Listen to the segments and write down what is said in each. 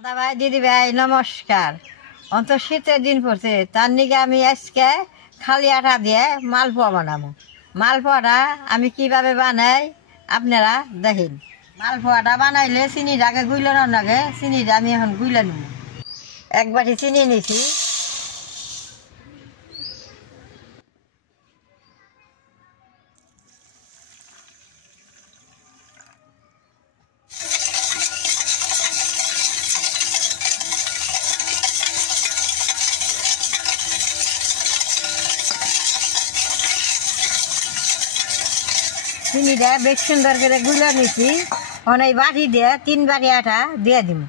দাদা ভাই দিদি ভাই নমস্কার। অন্ত শীতের দিন পড়ছে, তার নিকে আমি আজকে খালি আটা দিয়ে মালপোয়া বানাবো। মালপোয়াটা আমি কিভাবে বানাই আপনারা দেখেন। মালপোয়াটা বানাইলে চিনির আগে গুইলানোর আগে চিনিটা আমি এখন গুইলে নেব। এক বাটি চিনি নিছি। চিনিটা বেশ সুন্দর করে গুলে নিছি। অনেক বাটি দিয়ে 3 বাটি আটা দিয়ে দিব।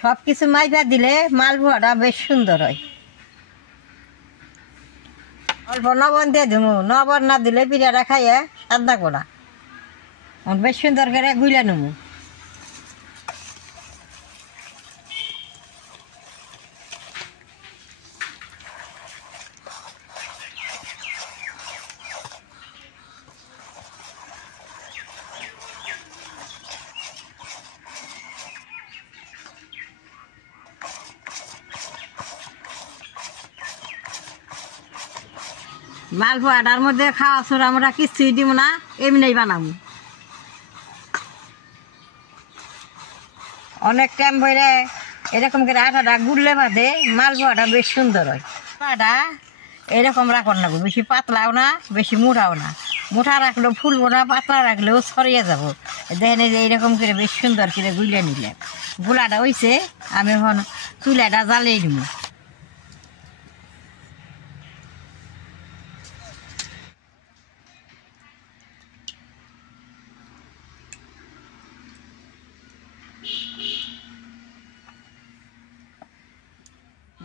সব কিছু মাইপা দিলে মালপোয়াটা বেশ সুন্দর হয়। অল্প লবণ দিয়ে দিব, লবণ না দিলে পিঠাটা খাইয়ে সাদা করা। বেশ সুন্দর করে গুলে নেব। মালপোয়াটার মধ্যে খাওয়া ছোড়া আমরা কিছুই দিব না, এমনি বানাবো। অনেক টাইম ধরে এরকম করে আটাটা গুললে বাদে মালপোয়াটা বেশ সুন্দর হয়। আটা এরকম রাখুন না, বেশি পাতলাও না বেশি মোটাও না। মোটা রাখলেও ফুলবো না, পাতলা রাখলেও ছড়িয়ে যাবো। দেখেন যে এইরকম করে বেশ সুন্দর করে গুলে নিলে গুলাটা হয়েছে। আমি এখন চুলাটা জ্বালিয়ে দিব।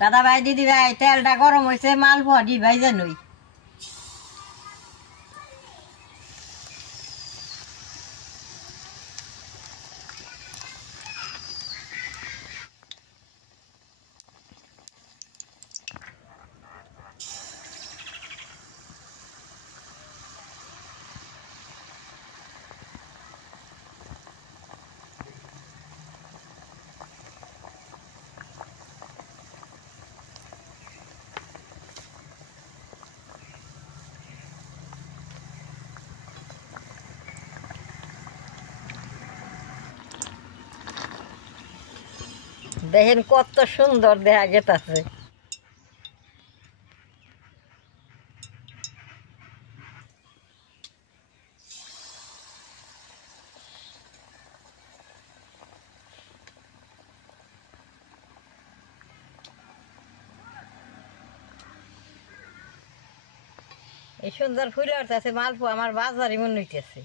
দাদা ভাই দিদি ভাই তেলটা গরম হয়েছে, মালপোয়া দি ভাই জানুই। দেখেন কত সুন্দর দেখা গেছে। এই সুন্দর ফুলে উঠতেছে মালপোয়া, আমার বাজারই মনে হইতেছে।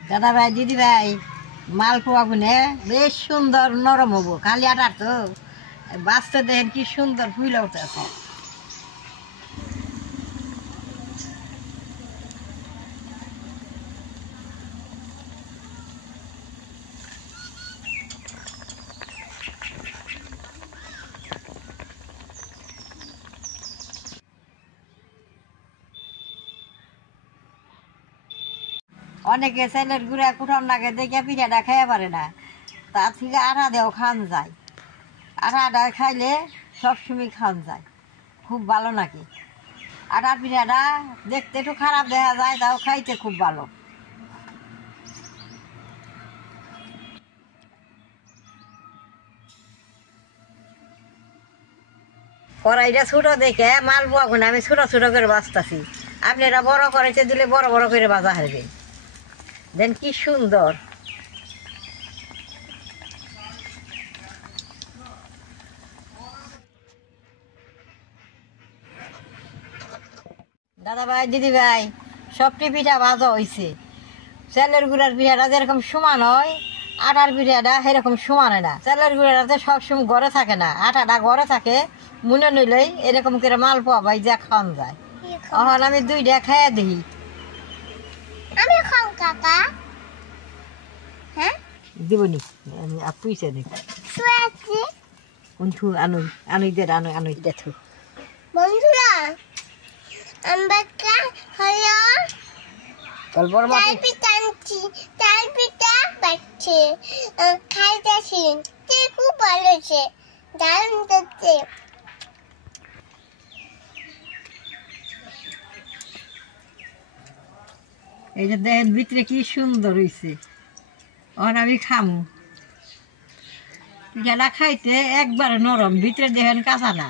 দাদা ভাই দিদি ভাই মালপোয়া গুনে বেশ সুন্দর নরম হবো। খালি আটার তো বাঁচতে দেখেন কি সুন্দর ফুলে উঠেছে। অনেকে চাইলের গুঁড়া কুঠার লাগে দেখে পিঠাটা খাইয়া পারে না, তার থেকে আটা দেও খান যায়। আটা খাইলে সবসময় খান যায়, খুব ভালো নাকি। আটার পিঠাটা দেখতে একটু খারাপ দেখা যায়, তাও খাইতে খুব ভালো। কড়াইটা ছোটো দেখে মালপোয়া গুলো আমি ছোটো ছোটো করে বাঁচতেছি। আপনারা বড় কড়াইতে দিলে বড় বড় করে বাজা হারবেন। দেন কি সুন্দর। দাদা ভাই দিদি ভাই সবটি পিঠা ভাজা হয়েছে। চালের গুঁড়ার পিঠাটা যেরকম সমান হয় আটার পিঠাটা সেরকম সমান হয় না। চালের গুঁড়াটা সবসময় ঘরে থাকে না, আটাটা ঘরে থাকে। মনে নিলেই এরকম করে মালপোয়া ভাই যা খাওয়ান যায়। এখন আমি দুইটা খাইয়া দিই। আমি খাও কাকা। হ্যাঁ দিবনি আমি পুইছে নি শুয়েছি। কোনঠু আনুই দে আনুই দেখো বন্ধুরা আমরা হলো তারপর চাল পিঠা আনছি, চাল পিঠা পাচ্ছি, খাইতেছি। খুব ভালো হয়েছে, দারুণ দেখতে। এই যে দেখেন ভিতরে কি সুন্দর হয়েছে। এখন আমি খামু। পিঠাটা খাইতে একবারে নরম, ভিতরে দেখেন কাঁচা না।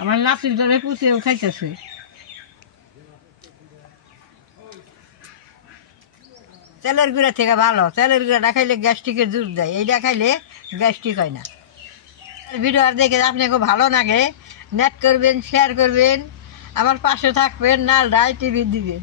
আমার নাতির ধরে পুষেও খাইতেছে। তেলের গুঁড়া থেকে ভালো, তেলের গুঁড়াটা খাইলে গ্যাস্ট্রিকের জোর দেয়, এইটা খাইলে গ্যাস্ট্রিক হয় না। ভিডিও আর দেখে আপনাকে ভালো লাগে, নেট করবেন, শেয়ার করবেন, আমার পাশে থাকবেন, নাল রায় টিভি দিবেন।